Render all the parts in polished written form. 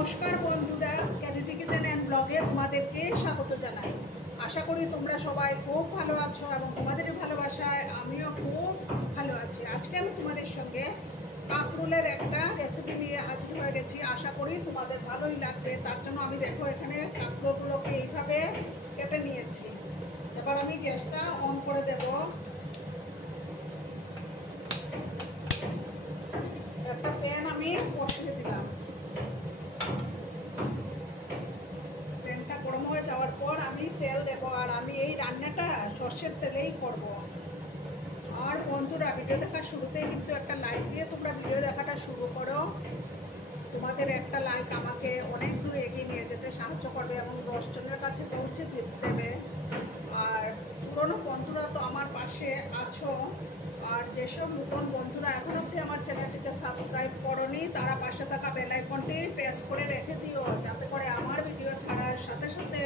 নমস্কার বন্ধুরা, Kennedy kitchen and ব্লগে তোমাদেরকে স্বাগত জানাই। আশা করি তোমরা সবাই খুব ভালো আছো এবং তোমাদের ভালোবাসায় আমিও খুব ভালো আছি। আজকে আমি তোমাদের সঙ্গে কাঁকরোলের একটা রেসিপি নিয়ে হাজির হয়ে গেছি। আশা করি তোমাদের ভালোই লাগবে। তার জন্য আমি দেখো এখানে কাঁকরোলগুলোকে এইভাবে কেটে নিয়েছি। এবার আমি গ্যাসটা অন করে দেব। একটা প্যান আমি বসিয়ে দিলাম। প্যানটা গরম হয়ে যাওয়ার পর আমি তেল দেবো, আর আমি এই রান্নাটা সর্ষের তেলেই করব। আর বন্ধুরা, ভিডিও দেখার শুরুতেই কিন্তু একটা লাইক দিয়ে তোমরা ভিডিও দেখাটা শুরু করো। তোমাদের একটা লাইক আমাকে অনেক দূর এগিয়ে নিয়ে যেতে সাহায্য করবে এবং 10 জনের কাছে পৌঁছে দেবে। আর পুরনো বন্ধুরা তো আমার পাশে আছো, আর যেসব নতুন বন্ধুরা এখন অবধি আমার চ্যানেলটিকে সাবস্ক্রাইব করোনি তারা পাশে থাকা বেল আইকনটি প্রেস করে রেখে দিও, যাতে করে আমার ভিডিও ছাড়ার সাথে সাথে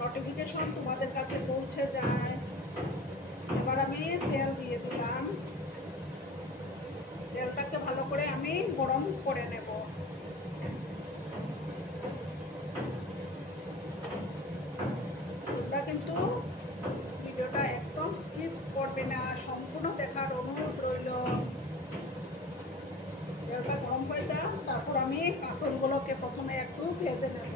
নোটিফিকেশন তোমাদের কাছে পৌঁছে যায়। এবার আমি তেল দিয়ে দিলাম। তেলটাকে ভালো করে আমি গরম করে নেব। তোমরা কিন্তু ভিডিওটা একদম স্কিপ করবে না, সম্পূর্ণ দেখার অনুরোধ রইল। তেলটা গরম হয়ে যায়, তারপর আমি কাঁকরোলগুলোকে প্রথমে একটু ভেজে নেব।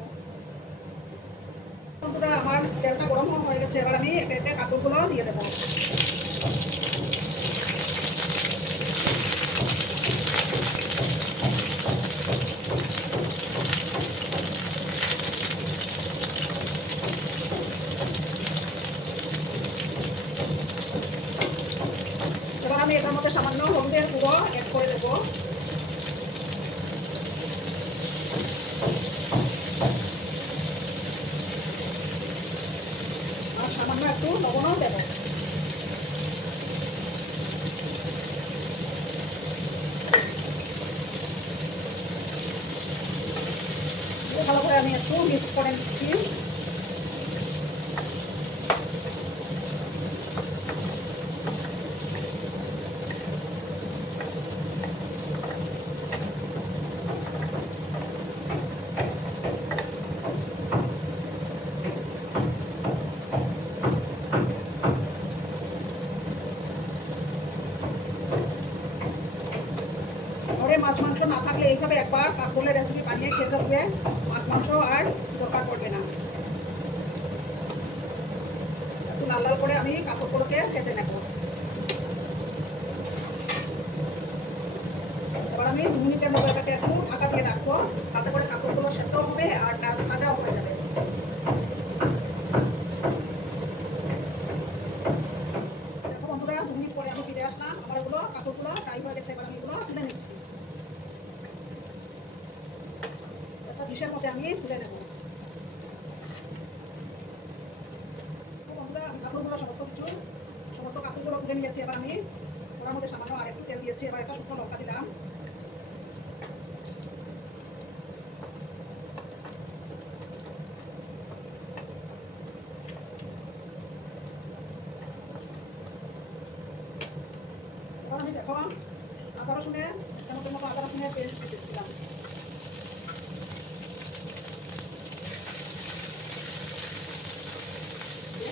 বন্ধুরা, আমার তেলটা গরম হয়ে গেছে। এবার আমি একে একে কাঁকরোলগুলো দিয়ে দেবো। এবার আমি এটার মধ্যে সামান্য হলুদের গুঁড়ো অ্যাড করে দেবো। আর সামান্য একটু লবণও দেবো। ভালো করে আমি একটু মিক্স করে নিচ্ছি। ঘরে মাছ মাংস না থাকলে এইভাবে একবার কাঁকরোলের রেসিপি বানিয়ে খেতে হবে। মাছ মাংস আর দরকার পড়বে না। একটু লাল লাল করে আমি কাঁকরোলগুলোকে ভেজে নেব। এবার আমি 2 মিনিটের মতো এটাকে একটু ঢাকা দিয়ে রাখবো, তাতে করে কাঁকরোলগুলো সেদ্ধ হবে আর কাজ ভাজাও হয়ে যাবে। দেখো বন্ধুরা, 2 মিনিট পরে আমি ফিরে আসলাম। আমার এগুলো কাঁকরোলগুলো ফ্রাই হয়ে গেছে। এবার আমি এগুলো তুলে নিচ্ছি। একটা ডিশের মধ্যে আমি তুলে নেব। বন্ধুরা, আমি কাঁকরোলগুলো সমস্ত কাঁকরোলগুলো তুলে নিয়েছি। এবার আমি ওর মধ্যে সামান্য আর একটু তেল দিয়েছি। এবার একটা শুকনো লঙ্কা দিলাম। এবার আমি দেখো আদা রসুনের চামচের মতো আদা রসুনের পেস্ট দিচ্ছিলাম।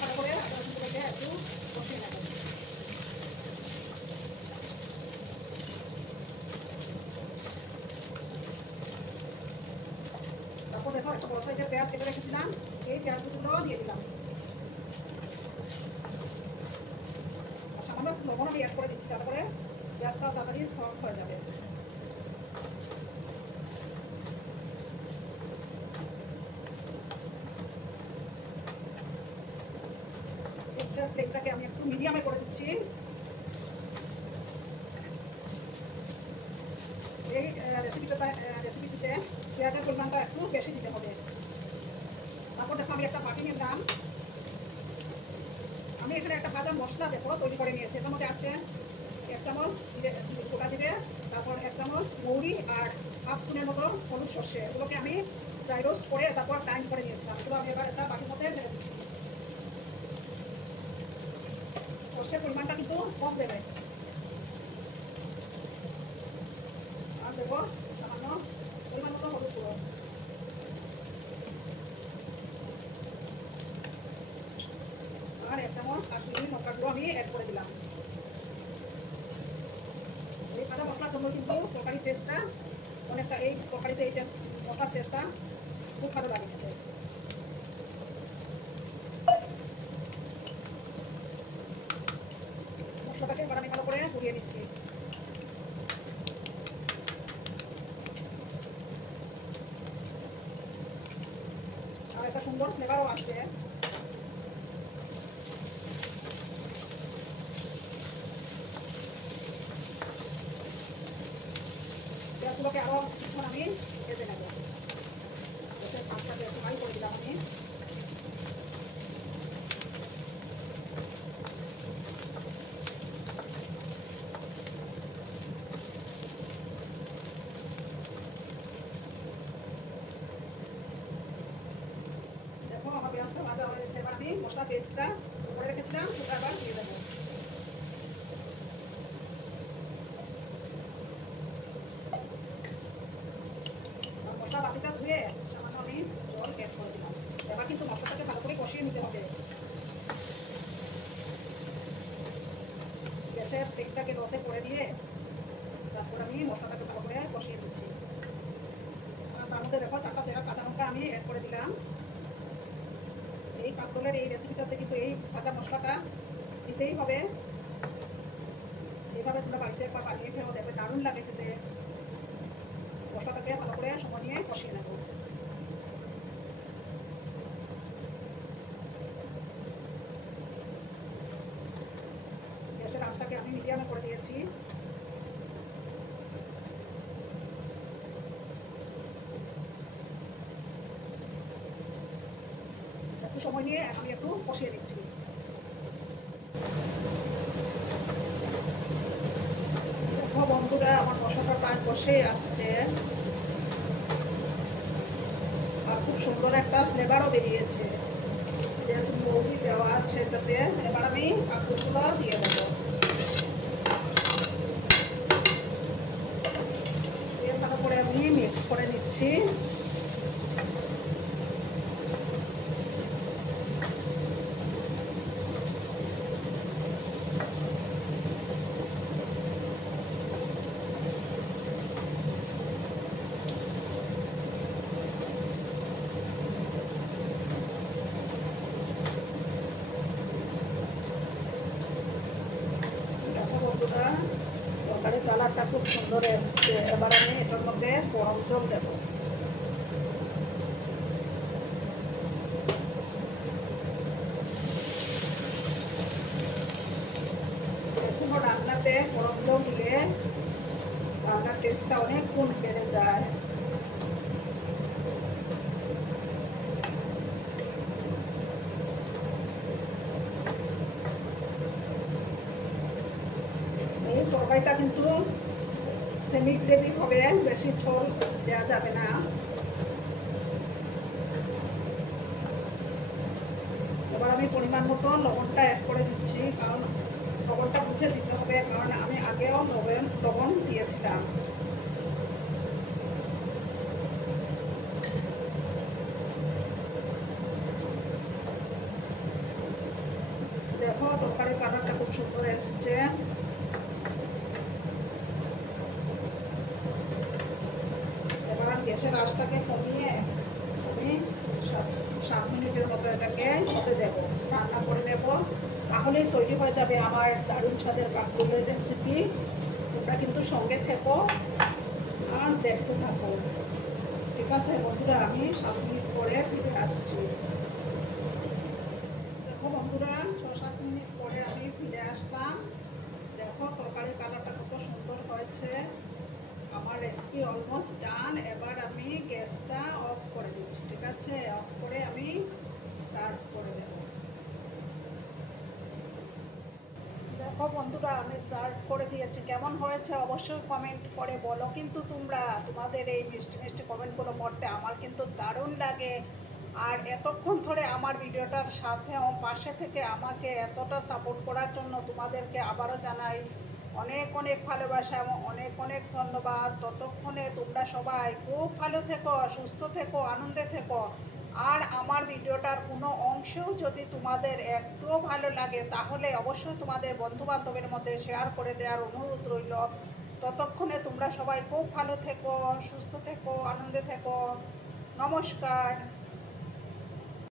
ভালো করে আদা রসুনগুলোকে একটু কষিয়ে নেব। তারপর দেখো একটা বড় সাইজের পেঁয়াজ কেটে রেখেছিলাম, এই পেঁয়াজ কুচিগুলো দিয়ে দিলাম। আর সামান্য লবণ আমি অ্যাড করে দিচ্ছি, তারপরে পেঁয়াজটা তাড়াতাড়ি সফট হয়ে যাবে। ফ্লেমটাকে আমি একটু মিডিয়ামে করে দিচ্ছি। এই রেসিপিতে পেঁয়াজের পরিমাণটা একটু বেশি দিতে হবে। তারপর দেখো আমি একটা বাটি নিলাম। আমি এখানে একটা ভাজা মশলা দেখো তৈরি করে নিয়েছি। এটার মধ্যে আছে 1 চামচ গোটা জিরে, তারপর 1 চামচ মৌরি আর 1/2 স্পুনের মতো হলুদ সর্ষে। এগুলোকে আমি ড্রাই রোস্ট করে তারপর গ্রাইন্ড করে নিয়েছিলাম। এগুলো আমি এবার একটা বাটির মধ্যে ঢেলে দিচ্ছি। সর্ষের পরিমাণটা কিন্তু কম দেবে। আর দেবো সামান্য পরিমাণ মতো হলুদ গুঁড়ো। কাশ্মীরি লঙ্কাগুলো আমি অ্যাড করে দিলাম। এই ভাজা মশলার জন্য কিন্তু তরকারি টেস্টটা অনেকটা, এই তরকারিতে এই টেস্ট মশলার টেস্টটা খুব ভালো লাগে খেতে। মশলাটাকে এবার আমি ভালো করে ঘুরিয়ে নিচ্ছি। আর একটা সুন্দর ফ্লেভারও আসবে। পেঁয়াজগুলোকে আরো কিছুক্ষণ আমি ভেজে নেব। ভাতটাকে একটু হাই করে দিলাম আমি। দেখো আমার পেঁয়াজটা ভাজা হয়ে গেছে। এবার আমি মশলা পেস্টটা করে রেখেছিলাম সেটা আবার দিয়ে দেবো। মশলা বাটিটা ধুয়ে সামান্য আমি জল অ্যাড করে দিলাম। এবার কিন্তু মশলাটাকে ভালো করে কষিয়ে নিতে হবে। গ্যাসের ফ্লেমটাকে লোতে করে দিয়ে তারপর আমি মশলাটাকে ভালো করে কষিয়ে দিচ্ছি। তার মধ্যে দেখো 4টা চেরা কাঁচা লঙ্কা আমি অ্যাড করে দিলাম। এই কাঁকরোলের এই রেসিপিটাতে কিন্তু এই কাঁচা মশলাটা দিতেই হবে। এইভাবে তোমরা বাড়িতে একবার বানিয়ে খেয়েও দেখবে, দারুণ লাগে খেতে। মশলাটাকে ভালো করে সময় নিয়ে কষিয়ে নেব। গ্যাসের আঁচটাকে আমি মিডিয়ামে করে দিয়েছি। একটু সময় নিয়ে আমি একটু কষিয়ে দিচ্ছি। দেখো বন্ধুরা, আমার মশলাটা প্রায় কষে আসছে আর খুব সুন্দর একটা ফ্লেভারও বেরিয়েছে। যেহেতু মৌরি দেওয়া আছে এটাতে, এবার আমি কাঁকরোলগুলো দিয়ে দেবো। দিয়ে ভালো করে আমি মিক্স করে নিচ্ছি। তরকারির কালারটা খুব সুন্দর এসছে। এবার আমি এটার মধ্যে গরম জল দেব। কোনো রান্নাতে গরম জল দিলে রান্নার টেস্টটা অনেক গুণ বেড়ে যায়। এই তরকারিটা কিন্তু সেমি গ্রেভি হবে, বেশি ঝোল দেওয়া যাবে না। এবার আমি পরিমাণ মতো লবণটা অ্যাড করে দিচ্ছি, কারণ লবণটা বুঝে দিতে হবে, কারণ আমি আগেও লবণ দিয়েছিলাম। দেখো তরকারির কালারটা খুব সুন্দর এসছে। এবার গ্যাসের আঁচটাকে কমিয়ে আমি 7 মিনিটের মতো এটাকে হতে দেবো, রান্না করে নেব। তাহলেই তৈরি হয়ে যাবে আমার দারুণ স্বাদের কাঁকরোলের রেসিপি। তোমরা কিন্তু সঙ্গে থেকো আর দেখতে থাকো। ঠিক আছে বন্ধুরা, আমি 7 মিনিট পরে ফিরে আসছি। দেখো বন্ধুরা, 6-7 মিনিট পরে আমি ফিরে আসলাম। দেখো তরকারির কালারটা কত সুন্দর হয়েছে। আমার রেসিপি অলমোস্ট ডান। এবার আমি গ্যাসটা অফ করে দিচ্ছি। ঠিক আছে, অফ করে আমি সার্ভ করে দেব। দেখো বন্ধুরা, আমি সার্ভ করে দিয়েছি। কেমন হয়েছে অবশ্যই কমেন্ট করে বলো। কিন্তু তোমরা তোমাদের এই মিষ্টি মিষ্টি কমেন্টগুলো পড়তে আমার কিন্তু দারুণ লাগে। আর এতক্ষণ ধরে আমার ভিডিওটার সাথে পাশে থেকে আমাকে এতটা সাপোর্ট করার জন্য তোমাদেরকে আবারও জানাই অনেক অনেক ভালোবাসা এবং অনেক অনেক ধন্যবাদ। ততক্ষণে তোমরা সবাই খুব ভালো থেকো, সুস্থ থেকো, আনন্দে থেকো। আর আমার ভিডিওটার কোনো অংশ অংশেও যদি তোমাদের একটুও ভালো লাগে তাহলে অবশ্যই তোমাদের বন্ধুবান্ধবের মধ্যে শেয়ার করে দেওয়ার অনুরোধ রইল। ততক্ষণে তোমরা সবাই খুব ভালো থেকো, সুস্থ থেকো, আনন্দে থেকো। নমস্কার।